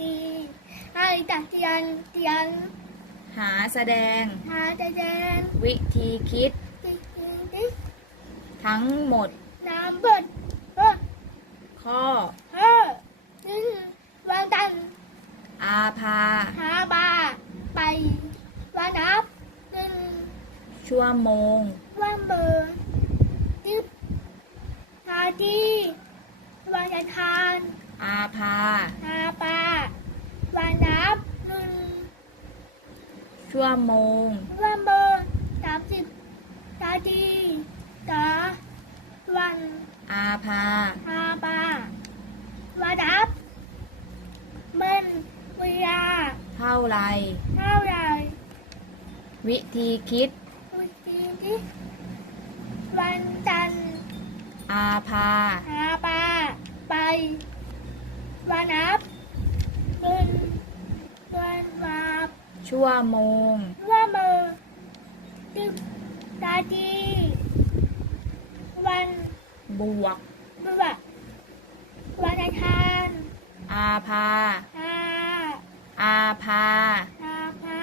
ดีให้ตัดเทียนเทียนหาแสดงหาแสดงวิธีคิด ติ๊กติ๊กติ๊กทั้งหมดน้ำเบิดเบิดข้อเฮ้อนึงวางตันอาภาหาบา ไปวางนับหนึ่งชั่วโมงวางเบอร์ติ๊บนาทีวางทาน อาภาหาปาวางนับหนึ่ง ชั่วโมงวางเบอร์สามสิบนาทีต่อวันอาภาหาปาวางนับมันเวลาเท่าไร เท่าไหรวิธีคิด วิธีที่วันจันทร์อาภาหาปลาไป วันนับเงินเงินวาบ ชั่วโมงว่ามือสิบนาทีวันบวกเบื่อวันอังคารอาภาหาอาภาหาพา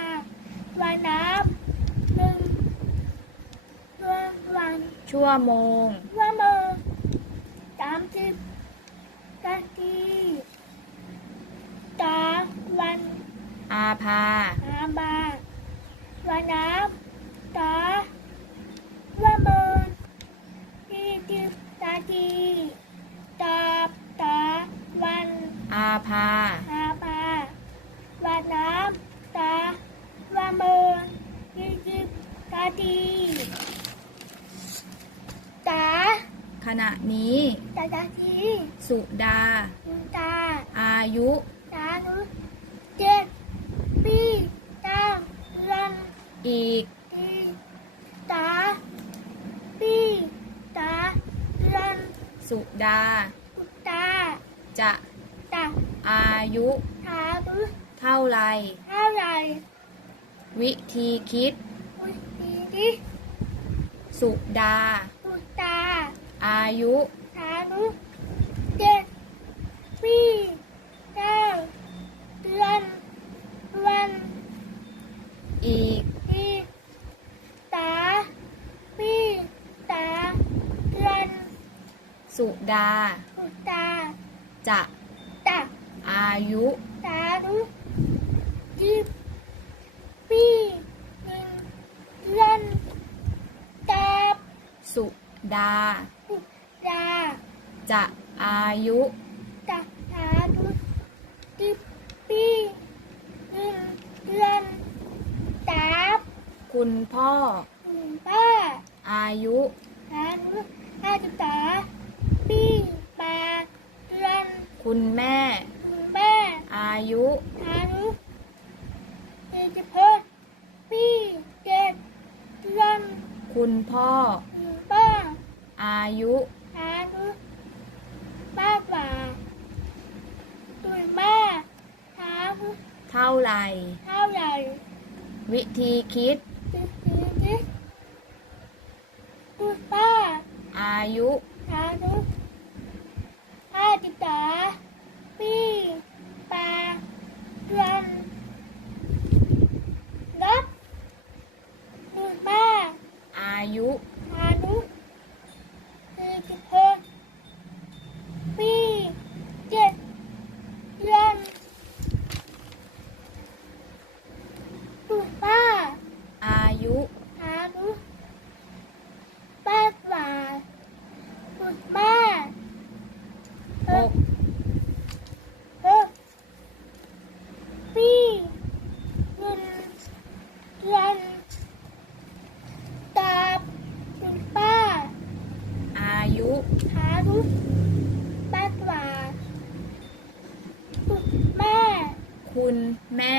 วันนับหนึ่งเดือนวัน ชั่วโมงว่ามือสามสิบนาทีต่อวัน อาภาหาบาวันนับต่อว่ามือยี่สิบนาทีต่อต่อวัน อาภาหาบาวันนับต่อว่ามือยี่สิบนาทีตาขณะนี้ ตาตาทีสุดาคุณตาอายุตาหนูเจ็ดปีตาเดือนอีกปีตาปีตาเดือนสุดา อุตตาจะตา อายุถาบุเท่าไร เท่าไหรวิธีคิดอุตีดิสุดาอุตตาอายุถาบุเจ็ดปีเก้าเดือนวันอีกปีตาปีตาเดือน สุดาอุตตาจะตา อายุตาดูยิบปีหนึ่งเดือนตาสุดาปุดาจะอายุตาตาดูยิบปีหนึ่งเดือนตาคุณพ่อคุณป้าอายุตาดูห้าสิบตาปีปาเดือน คุณแม่ คุณแม่ อายุ ทานุเอจิพดปีเจ็ดเดือน คุณพ่อหนึ่งป้าอายุทานุป้ากว่าตุยแม่ทานุเท่าไหร่ เท่าไหร่วิธีคิด ติดติดติดตุยป้า อายุ ทานุห้าสิบสาปีปาเดือนนับตุยป้า อายุ พานุสี่สิบหกปีเจ็ดเดือนตุป้า อายุ พานุป้าหวาตุป้า หก หกปีหนึ่งเดือนตาตุป้า ทั้งป้าตวาแม่ คุณแม่